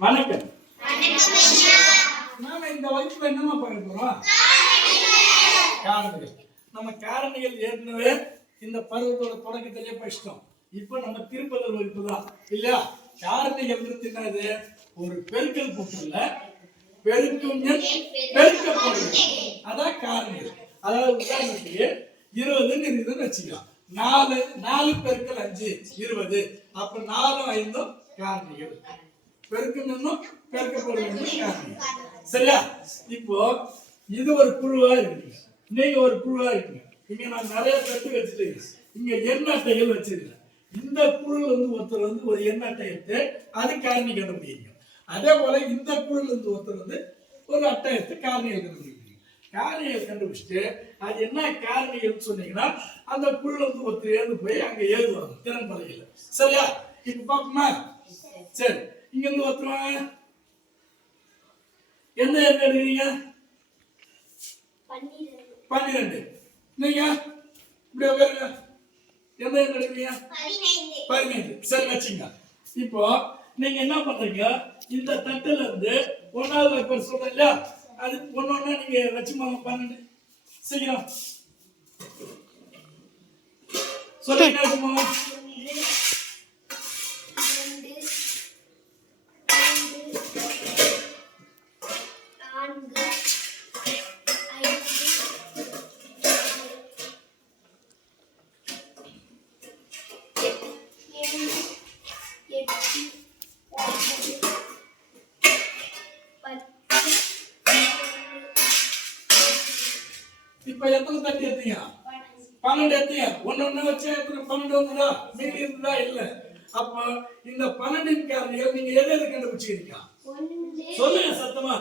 வணக்கம். நாம இந்த வகுப்புல என்னமா பார்க்க போறோம்? காரணிகள். நம்ம காரணிகள் ஏற்கனவே இந்த பருவத்தோட தொடக்கத்திலே படிச்சிட்டோம். இப்போ நம்ம திருப்பதல் வகுப்பு தான். இல்லையா? காரணிகள் என்னது ஒரு பெருக்கல் கூட்டுல பெருக்கும் பெருக்கப்படுது அதான் காரணிகள். அதாவது உதாரணத்துக்கு இருபதுன்னு இருக்குதுன்னு வச்சுக்கலாம். நாலு நாலு பெருக்கல் அஞ்சு இருபது. அப்ப நாலும் ஐந்தும் காரணிகள். பெருக்கும் எண்ணும் காரணிகள் சரியா? இப்போ இது ஒரு குழுவா இருக்கு. நீங்க ஒரு குழுவா இருக்குங்க. இங்க நான் நிறைய தட்டு வச்சுட்டு இங்க எண் அட்டைகள் வச்சிருக்கேன். இந்த குழுல இருந்து ஒருத்தர் வந்து ஒரு எண் எடுத்து அது காரணி கண்டுபிடிங்க. அதே போல இந்த குழுல இருந்து ஒருத்தர் வந்து ஒரு அட்டை எடுத்து காரணிகள் கண்டுபிடிக்கிறீங்க காரணிகள் கண்டுபிடிச்சிட்டு அது என்ன காரணிகள் சொன்னீங்கன்னா அந்த குழுல இருந்து ஒருத்தர் எழுந்து போய் அங்க எழுதுவாங்க திறன் பலகையில. சரியா? இப்ப பாக்குமா சரி. இங்க இருந்து ஒருத்தர் வாங்க. எந்த எண் எடுக்கிறீங்க? பன்னிரெண்டு. நீங்க இப்படி உட்காருங்க. எந்த எண் எடுக்கிறீங்க? பதினைந்து. சரி வச்சுங்க. இப்போ நீங்க என்ன பண்றீங்க? இந்த தட்டுல இருந்து ஒன்னாவது வைப்பர் சொல்றேன் இல்லையா? அது ஒன்னொன்னா நீங்க வச்சுமாங்க பன்னெண்டு. சீக்கிரம். சொல்லுங்க இப்ப எத்தனை தட்டி எடுத்தீங்க பன்னெண்டு எத்தீங்க ஒன்னு ஒண்ணு வச்சு எத்தனை பன்னெண்டு வந்துதா? மீதி இருந்ததா? இல்ல. அப்ப இந்த பன்னெண்டின் காரணிகள் நீங்க எதை எதை கண்டுபிடிச்சிருக்கீங்க? சொல்லுங்க சத்தமா.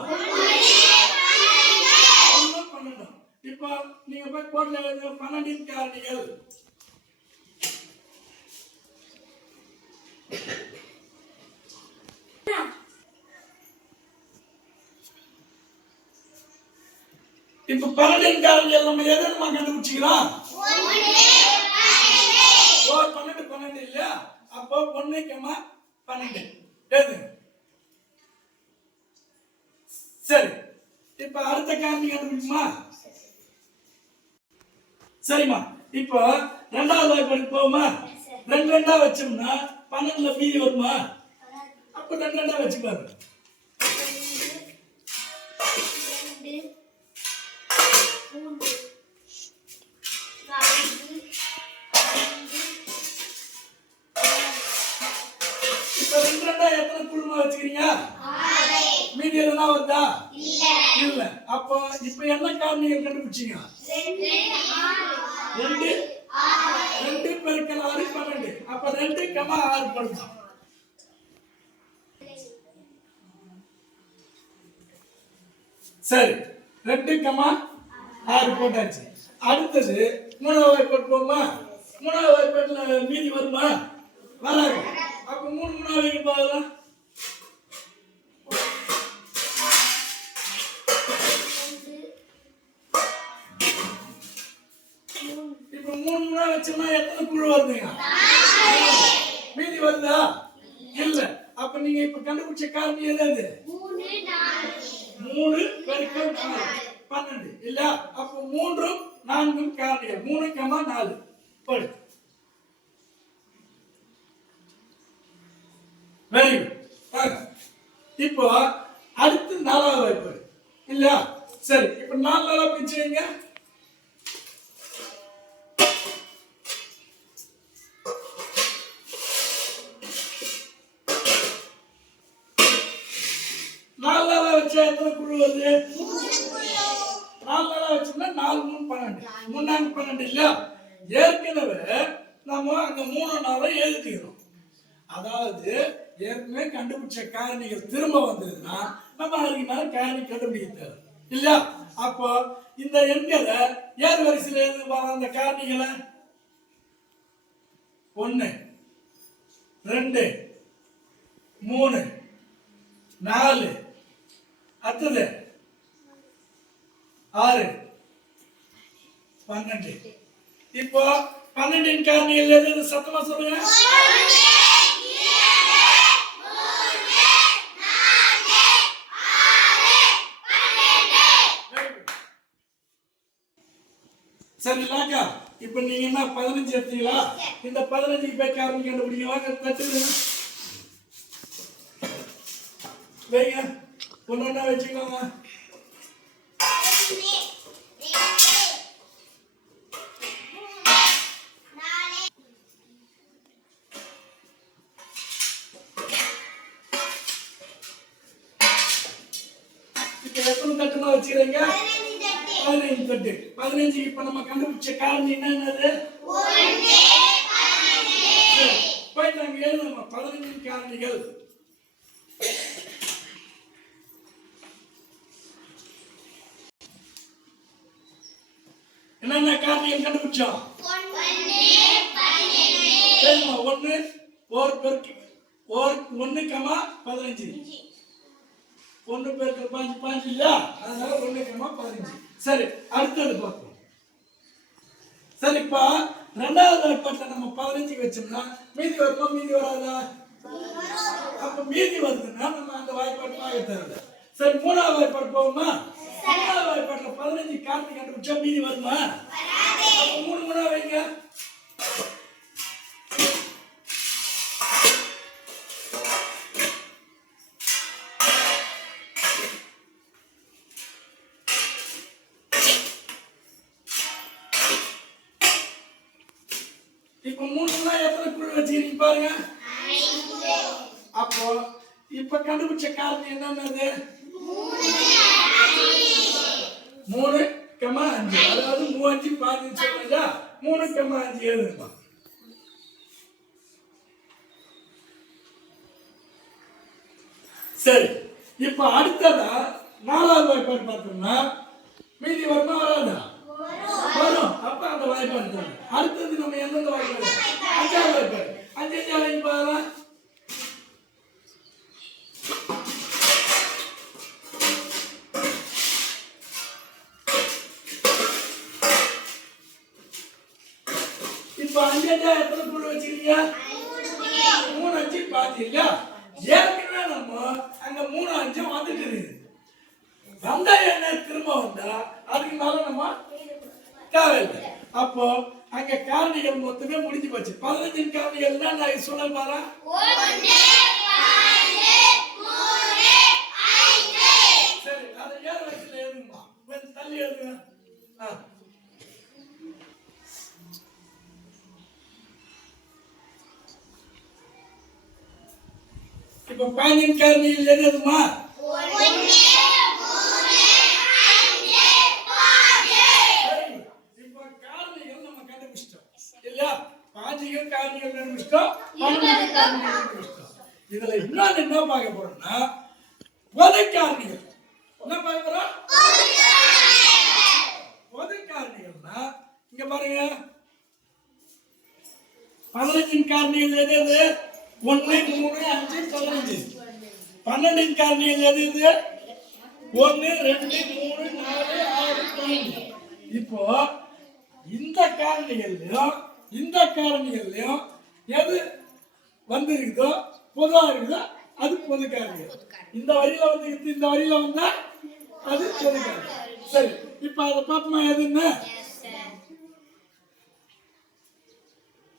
பன்னெண்டு இப்ப நீங்க போய் கோட்ல பன்னெண்டின் காரணிகள். இப்ப பன்னெண்டு காரணிகள் நம்ம எதை நம்ம கண்டுபிடிச்சிக்கலாம்? ஓ பன்னெண்டு பன்னெண்டு இல்லையா? அப்போ ஒன்னு கம்மா பன்னெண்டு. சரி. இப்ப அடுத்த காரணி கண்டுபிடிக்குமா? சரிம்மா. இப்போ ரெண்டாவது வாய்ப்பாடு போமா ரெண்டு ரெண்டா வச்சோம்னா பன்னெண்டுல மீதி வருமா? அப்ப ரெண்டு ரெண்டா வச்சு ரெண்டு எத்தனை குழுமா வச்சுக்கிறீங்க? மீதி எதுனா வருதா? இல்ல. அப்போ இப்ப என்ன காரணிகள் கண்டுபிடிச்சீங்க? ரெண்டு ரெண்டு? பெருக்கல் ஆறு பன்னெண்டு. அப்ப ரெண்டு கமா ஆறு படுமா சரி. ரெண்டு கமா ஆறு போட்டாச்சு. அடுத்தது மூணாவது வாய்ப்பாடு போகுமா மூணாவது வாய்ப்பாட்டுல மீதி வருமா? வராது. அப்ப மூணு மூணாவது பார்க்கலாம். இப்போ மூணு மூணா வச்சோம்னா எத்தனை குழு வருதுங்க? மீதி வருதா? இல்ல. அப்ப நீங்க இப்ப கண்டுபிடிச்ச காரணம் எது அது? மூணு பெருக்கல் நாலு. பன்னெண்டு. இல்ல. அப்ப மூன்றும் நான்கும் காரணிகள். மூணு கமா நாலு. படு. வெரி குட் இப்போ அடுத்து நாலாவது வாய்ப்பாடு இல்லையா? சரி இப்போ நாலு நாளாக பிரிச்சு நாலு நாளாக வச்சா எத்தனை குழு வருது? நாலு நாளாக வச்சோம்னா நாலு மூணு பன்னெண்டு. மூணு நான்கு பன்னெண்டு இல்லையா? ஏற்கனவே நம்ம அங்க மூணு நாளாக எழுதிக்கிறோம். அதாவது ஏற்கனவே கண்டுபிடிச்ச காரணிகள் திரும்ப வந்ததுன்னா நம்ம அதுக்கு மேலே காரணி கண்டுபிடிக்க தேவை இல்லையா? அப்போ இந்த எண்களை ஏர் வரிசையில் எழுது வர அந்த காரணிகளை? ஒன்று ரெண்டு மூணு நாலு அடுத்தது ஆறு பன்னெண்டு. இப்போ பன்னெண்டின் காரணிகள் எது? சத்தமா சொல்லுங்க. சரிங்களாக்கா இப்ப நீங்க என்ன பதினஞ்சு எடுத்தீங்களா? இந்த பதினஞ்சுக்கு போய் காரணம் கண்டுபிடிங்க. வாங்க கத்துடுங்க வைங்க. ஒன்று ஒன்றா வச்சுக்கோங்க. பதினஞ்சு தட்டு பதினஞ்சு இப்ப நம்ம கண்டுபிடிச்ச காரணம் என்னன்னது போய் நாங்க எழுதுறோம். பதினஞ்சு காரணிகள். என்னென்ன காரணிகள் கண்டுபிடிச்சோம்? ஒண்ணு ஓர் பெருக்கு ஓர் ஒண்ணு கமா பதினஞ்சு. ஒன்று பேருக்கு பாஞ்சு பாஞ்சு இல்லையா? அதனால ஒண்ணு கமா பதினஞ்சு. சரி அடுத்தது பார்ப்போம். சரிப்பா ரெண்டாவது வாய்ப்பாட்டில் நம்ம பதினஞ்சுக்கு வச்சோம்னா மீதி வருமா மீதி வராதா? அப்ப மீதி வருதுன்னா நம்ம அந்த வாய்ப்பாடு வாங்க தேவையில்ல சரி மூணாவது வாய்ப்பாடு போவோமா? மூணாவது வாய்ப்பாட்டில் பதினஞ்சு காரணி கண்டுபிடிச்சா மீதி வருமா? மூணு மூணா வைங்க. இப்ப மூணு எத்தனை குழு வச்சிருக்கீங்க பாருங்க. அப்போ இப்ப கண்டுபிடிச்ச காரணம் என்னன்னது? மூணு கமா அஞ்சு. அதாவது மூவஞ்சு பாஞ்சு சொல்லுங்க மூணு கமா அஞ்சு எழுதுமா? சரி. இப்ப அடுத்ததா நாலாவது வாய்ப்பாடு பார்த்தோம்னா மீதி வருமா வராதா? வரும். அப்ப அந்த வாய்ப்பு தான் அடுத்தது நம்ம எந்தெந்த வாய்ப்பு அஞ்சாவது வாய்ப்பு. அஞ்சு அஞ்சு வாங்கி பாருங்க இப்ப அஞ்சு அஞ்சா எத்தனை புல் வச்சிருக்கீங்க? மூணு அஞ்சு பாத்தீங்களா? இல்ல ஏற்கனவே நம்ம அங்க மூணு அஞ்சு வந்துட்டு இருக்குது வந்தா என்ன திரும்ப வந்தா அதுக்கு மேல நம்ம தேவையில்லை அப்போ அங்க காரணிகள் மொத்தமே முடிஞ்சு போச்சு. பதினஞ்சு காரணிகள் தான் நான் சொல்ல பாரா. சரி அதை ஏற வயசுல எழுதுமா? கொஞ்சம் தள்ளி எழுதுங்க. ஆ. இப்ப பாஞ்சின் காரணியில் எது எதுமா சரி. இப்ப காரணிகள் நம்ம கண்டுபிடிச்சிட்டோம் இல்லையா பாஞ்சிகள் காரணிகள் கண்டுபிடிச்சிட்டோம் பன்னெண்டு காரணிகள் கண்டுபிடிச்சிட்டோம் இதுல என்ன பார்க்க போறோம்னா உதைக்காரணிகள் என்ன பார்க்க போறோம்? பொது காரணிகள்னா இங்க பாருங்க. பதினஞ்சின் காரணிகள் எது எது? ஒன்று மூணு அஞ்சு பதினஞ்சு. பன்னெண்டின் காரணிகள் எது எது ஒன்று ரெண்டு மூணு நாலு ஆறு பதினஞ்சு இப்போ இந்த காரணிகள்லையும் இந்த காரணிகள்லையும் எது வந்திருக்குதோ பொதுவா இருக்குதா அது பொதுக்காரங்க இந்த வரியில வந்து இந்த வரியில வந்தா அது பொதுக்காரங்க சரி இப்ப அதை பார்ப்போமா எதுன்னு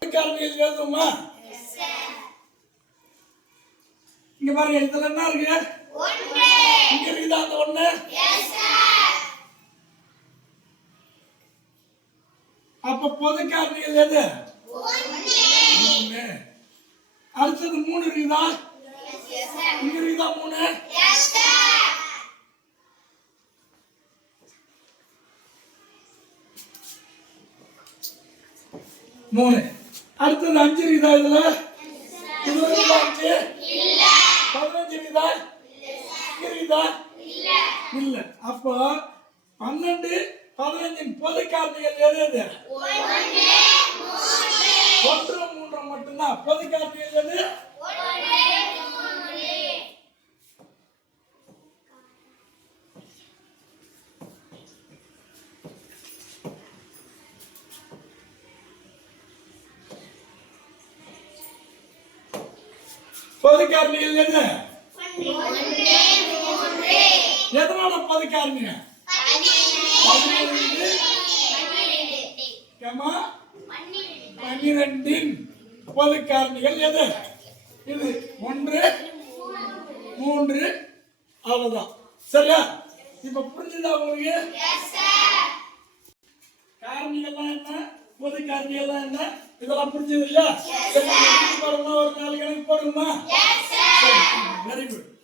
பொது எழுதுமா இங்க பாருங்க இதுல என்ன இருக்கு? இங்க இருக்குதா அந்த ஒண்ணு? அப்ப பொதுக்காரணிகள் எது மூணு அடுத்தது மூணு இருக்குதா இங்க இருக்குதா மூணு. மூணு அடுத்தது அஞ்சு இருக்குதா இதுல? இருபது இருக்குதா அஞ்சு? பதினஞ்சு இருக்குதா இங்க இருக்குதா இல்ல. அப்போ பன்னெண்டு பதினஞ்சு பொது காரணிகள் எது எது? ஒன்று மூன்று மட்டும்தான். பொது காரணிகள் எது? பொது காரணிகள் எது எதனால பொது காரணிங்க பதினேழு கமா பன்னிரெண்டின் பொது காரணிகள் எது? இது ஒன்று மூன்று அவ்வளவுதான். சரியா? இப்ப புரிஞ்சுதா உங்களுக்கு? காரணிகள்லாம் என்ன? பொது காரணிகள்லாம் என்ன? இதெல்லாம் புரிஞ்சது இல்லையா ஒரு நாலு கணக்கு போடுமா வெரி குட்